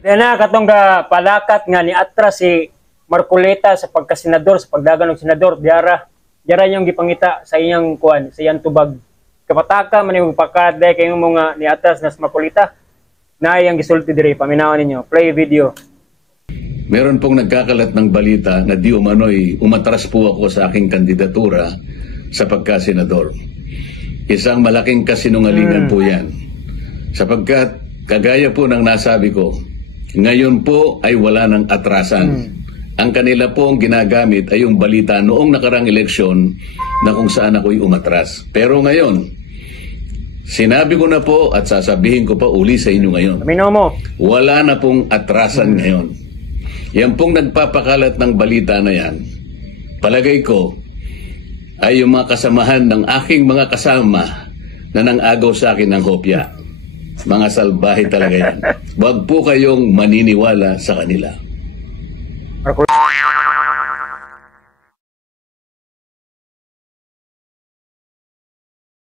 Yan na, katong palakat nga ni atras si Marcoleta sa pagkasenador, sa pagdagan ng senador, diara yung gipangita sa iyang kuan, sa iyang tubag. Kapataka man yung pakade kayong mga ni atras na si Marcoleta, na iyang gisulti diri, paminawan ninyo. Play video. Meron pong nagkakalat ng balita na di umano'y umatras po ako sa aking kandidatura sa pagkasenador. Isang malaking kasinungalingan po yan. Sapagkat, kagaya po ng nasabi ko, ngayon po ay wala ng atrasan. Ang kanila po ang ginagamit ay yung balita noong nakarang eleksyon na kung saan ako'y umatras. Pero ngayon, sinabi ko na po at sasabihin ko pa uli sa inyo ngayon. Mo. Wala na pong atrasan ngayon. Yan pong nagpapakalat ng balita na yan, palagay ko, ay yung mga kasamahan ng aking mga kasama na nang-agaw sa akin ng kopya. Mga salbahe talaga yan. Huwag po kayong maniniwala sa kanila.